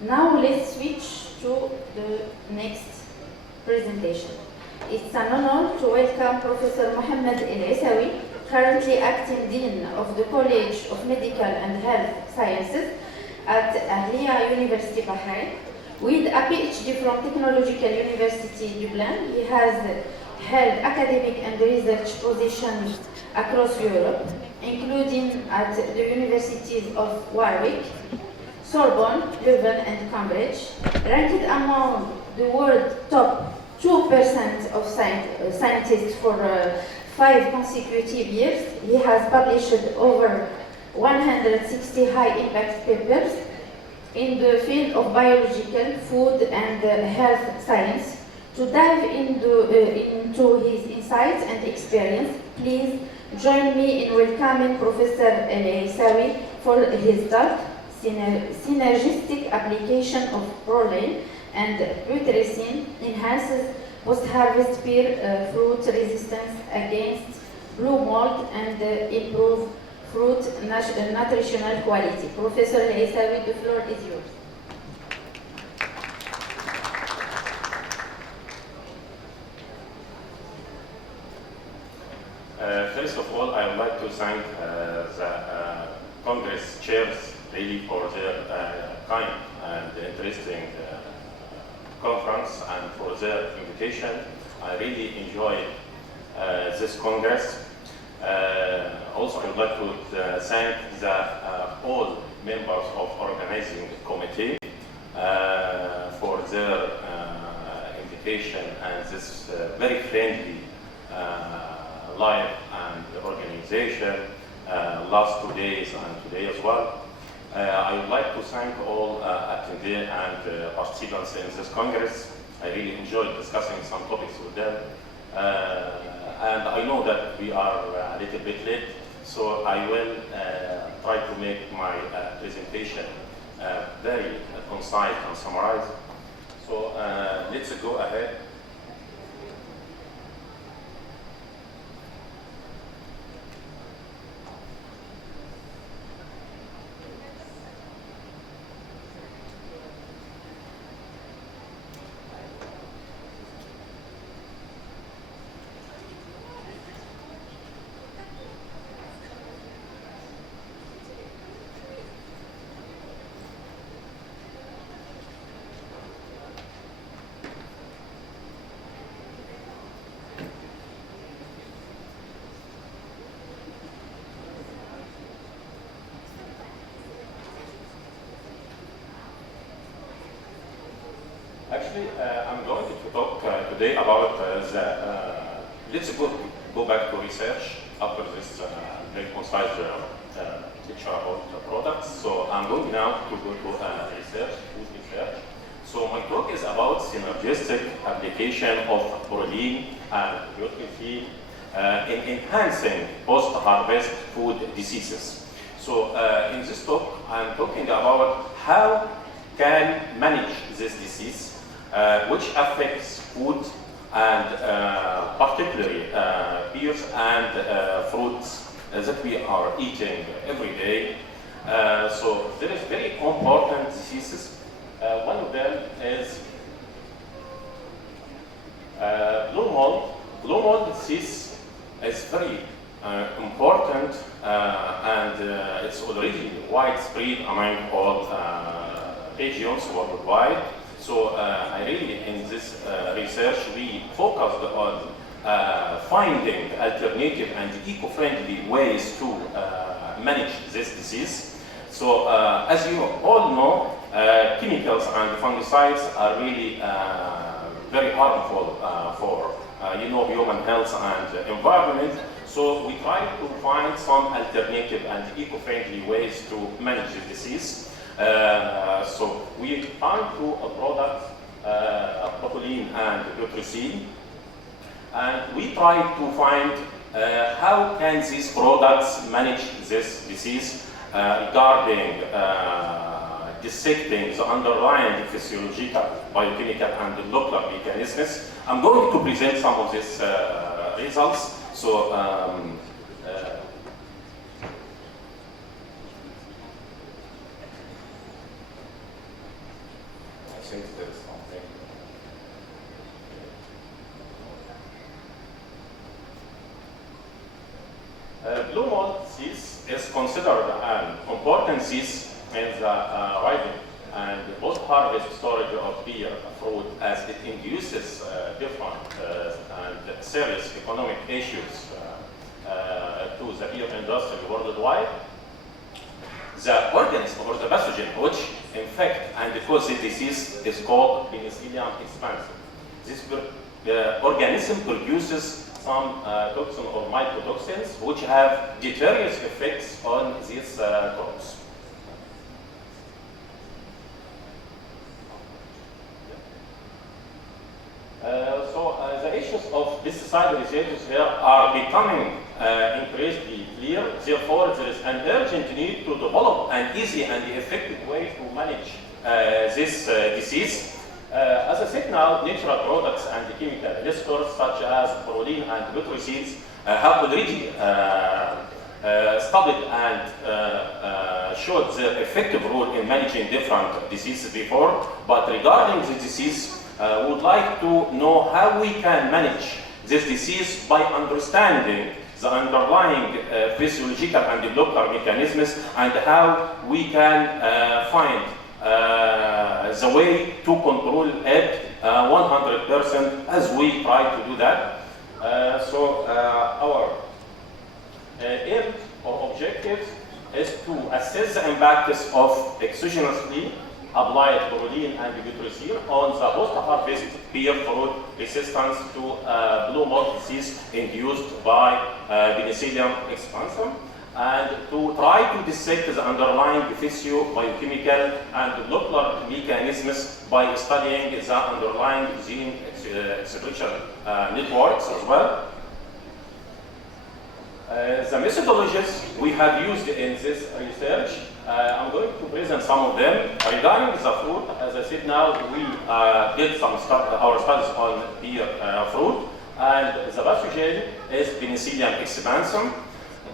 Now let's switch to the next presentation. It's an honor to welcome Professor Mohamed El Esawi, currently acting Dean of the College of Medical and Health Sciences at Ahliya University, Bahrain. With a PhD from Technological University Dublin, he has held academic and research positions across Europe, including at the universities of Warwick, Sorbonne, Leuven, and Cambridge. Ranked among the world top 2% of scientists for 5 consecutive years, he has published over 160 high-impact papers in the field of biological, food, and health science. To dive into his insights and experience, please join me in welcoming Professor El Esawi for his talk, Synergistic Application of Proline and Putrescine Enhances Post-Harvest Pear Fruit Resistance Against Blue Mold and Improve Fruit Nutritional Quality. Professor El Esawi, the floor is yours. First of all, I would like to thank the Congress chairs really for their kind and interesting conference and for their invitation. I really enjoyed this Congress. Also, I would like to thank all members of organizing committee for their invitation and this very friendly live and organization last 2 days and today as well. I would like to thank all attendees and participants in this Congress. I really enjoyed discussing some topics with them. And I know that we are a little bit late, so I will try to make my presentation very concise and summarized. So let's go ahead. Actually, I'm going to talk today about let's go back to research after this very concise lecture about products. So I'm going now to go to research, food research. So my talk is about synergistic application of proline and putrescine in enhancing post-harvest food diseases. So in this talk, I'm talking about how can manage this disease, which affects food and particularly pears and fruits that we are eating every day. So there is very important diseases. One of them is blue mold. Blue mold disease is very important and it's already widespread among all regions worldwide. So I really, in this research, we focused on finding alternative and eco-friendly ways to manage this disease. So as you all know, chemicals and fungicides are really very harmful for human health and environment. So we try to find some alternative and eco-friendly ways to manage this disease. So we found two products, proline and putrescine, and we tried to find how can these products manage this disease regarding dissecting the underlying physiological, biochemical, and molecular mechanisms. I'm going to present some of these results. So Blue mold disease is considered an important disease in the ripening and post-harvest storage of pear fruit, as it induces different and serious economic issues to the pear industry worldwide. The organism or the pathogen which infect and cause the disease is called Penicillium expansum. This organism produces some toxin or mycotoxins which have deleterious effects on these crops. The issues of pesticide residues here are becoming increasingly clear. Therefore, there is an urgent need to develop an easy and effective way to manage this disease. As I said now, natural products and chemical elixers such as Proline and putrescine have already studied and showed their effective role in managing different diseases before. But regarding the disease, we would like to know how we can manage this disease by understanding the underlying physiological and developer mechanisms, and how we can find the way to control it 100% as we try to do that. Our aim or objective is to assess the impacts of exogenously applied Proline and putrescine on the post-harvest pear fruit resistance to blue mold disease induced by Penicillium expansum, and to try to dissect the underlying physio-biochemical and molecular mechanisms by studying the underlying gene expression networks as well. The methodologies we have used in this research, I'm going to present some of them. Regarding the fruit, as I said now, we did our studies on pear fruit, and the pathogen is Penicillium expansum.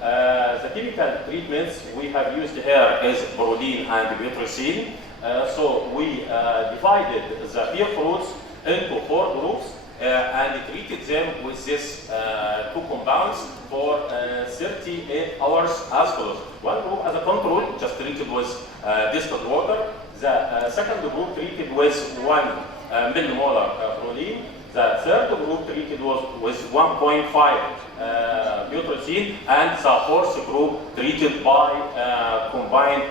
The chemical treatments we have used here is Proline and putrescine. So we divided the pear fruits into 4 groups and treated them with these 2 compounds for 38 hours as follows. One group as a control, just treated with distilled water. The second group treated with 1 millimolar Proline. The third group treated with 1.5 putrescine, and the fourth group treated by combined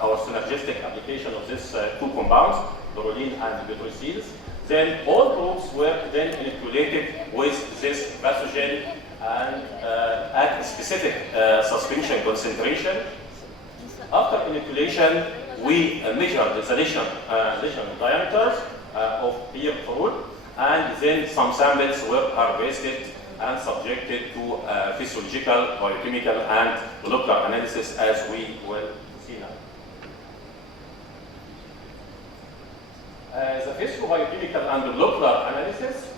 our synergistic application of these 2 compounds, Proline and putrescine. Then all groups were then inoculated with this pathogen and at a specific suspension concentration. After inoculation, we measured the lesion diameters of pear fruit, and then some samples were harvested and subjected to physiological, biochemical, and molecular analysis, as we will see now. The physiobiochemical and molecular analysis,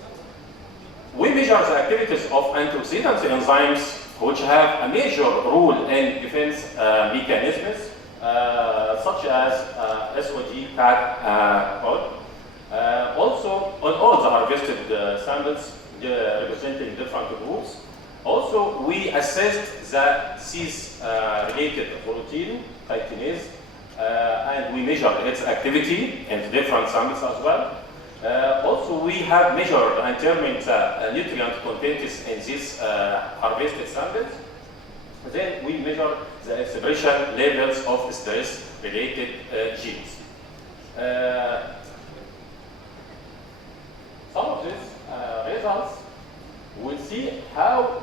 we measure the activities of antioxidant enzymes, which have a major role in defense mechanisms, such as SOD, CAD, code. Also, on all the harvested samples representing different groups. Also, we assessed the cis-related protein, chitinase, and we measured its activity in different samples as well. Also, we have measured and determined the nutrient contents in these harvested samples. Then we measure the expression levels of stress-related genes. Some of these results, we'll see how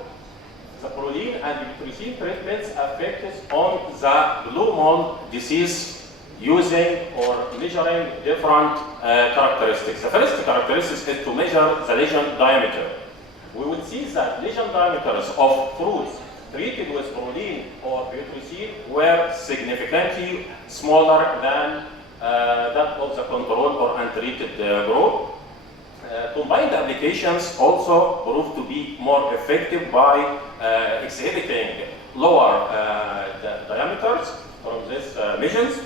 the Proline and putrescine treatments affect on the blue mold disease using or measuring different characteristics. The first characteristic is to measure the lesion diameter. We will see that lesion diameters of fruits treated with Proline or putrescine were significantly smaller than that of the control or untreated group. Combined applications also proved to be more effective by exhibiting lower diameters from these lesions.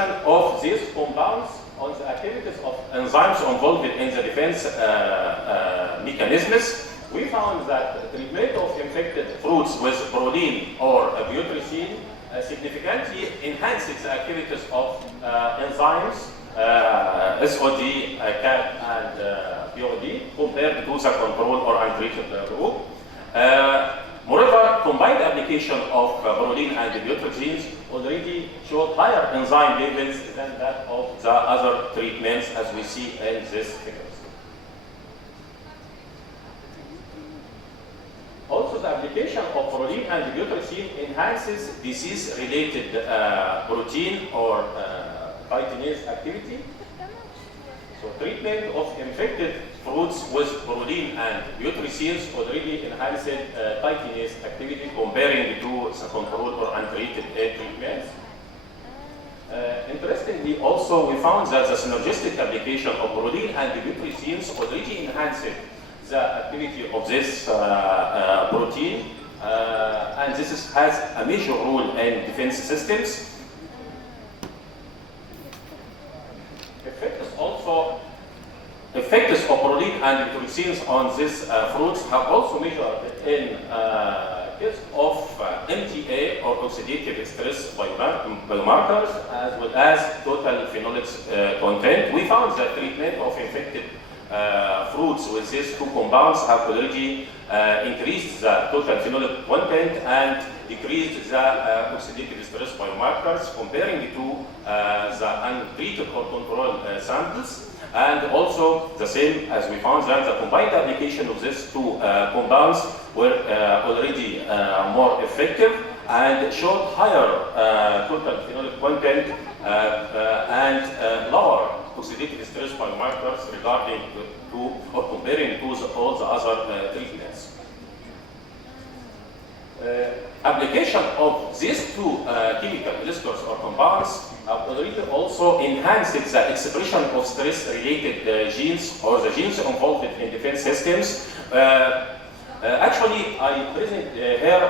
application of these compounds on the activities of enzymes involved in the defense mechanisms, we found that treatment of infected fruits with proline or putrescine significantly enhances the activities of enzymes, SOD, CAD, and POD compared to the control or untreated group. Moreover, combined application of proline and putrescines already showed higher enzyme levels than that of the other treatments, as we see in this figure. Also, the application of proline and putrescine enhances disease-related protein or chitinase activity. So, treatment of infected fruits with proline and putrescines already enhanced chitinase activity comparing to the control or untreated treatments. Interestingly, also we found that the synergistic application of proline and putrescines already enhanced the activity of this protein, and this has a major role in defense systems. Effects of proline and putrescines on these fruits have also measured in case of MTA or oxidative stress biomarkers, as well as total phenolics content. We found that treatment of infected fruits with these two compounds have already increased the total phenolic content and decreased the oxidative stress biomarkers comparing to the untreated or control samples. And also the same as we found that the combined application of these two compounds were already more effective and showed higher total phenolic content and lower oxidative stress biomarkers regarding to or comparing to all the other treatments. Application of these two chemical elasters or compounds have already also enhanced the expression of stress-related genes or the genes involved in defense systems. Actually, I present here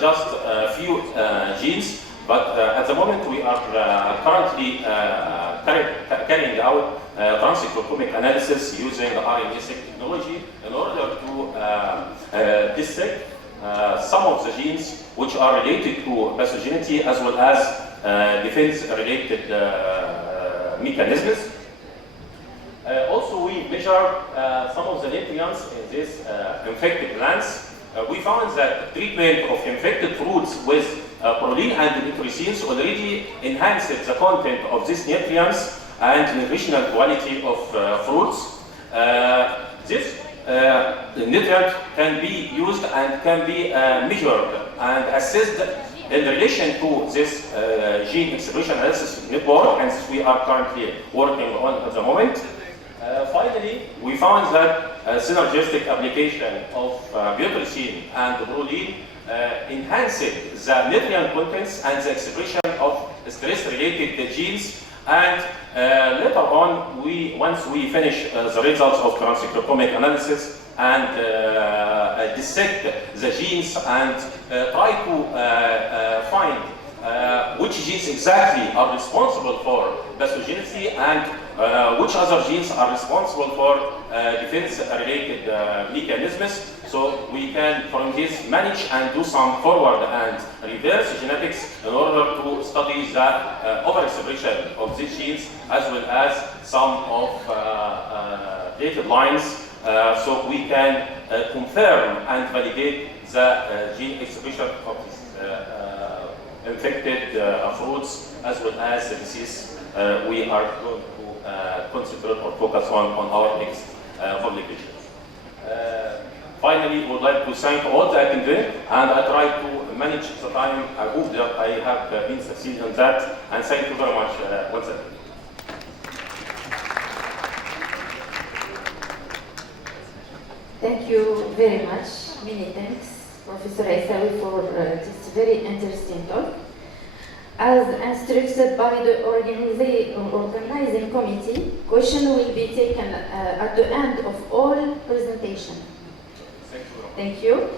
just a few genes, but at the moment we are currently carrying out transcriptomic analysis using RNA-seq technology in order to dissect some of the genes which are related to pathogenicity as well as defense-related mechanisms. Also, we measure some of the nutrients in these infected plants. We found that treatment of infected fruits with proline and putrescines already enhances the content of these nutrients and nutritional quality of fruits. This nutrient can be used and can be measured and assessed in relation to this gene expression analysis network, and we are currently working on at the moment. Finally, we found that synergistic application of putrescine and proline enhanced the nutrient contents and the expression of stress-related genes. And later on, once we finish the results of transcriptomic analysis and dissect the genes and try to find which genes exactly are responsible for pathogenicity and which other genes are responsible for defense-related mechanisms. So we can, from this, manage and do some forward and reverse genetics in order to study the overexpression of these genes as well as some of data lines, so we can confirm and validate the gene expression of these infected fruits as well as the disease we are going to consider or focus on our next publications. Finally, I would like to thank all the attendees, and I try to manage the time. I hope that I have been succeeding in that, and thank you very much once again. Thank you very much. Many thanks, Professor Esawi, for this very interesting talk. As instructed by the organizing committee, question will be taken at the end of all presentation. Thank you.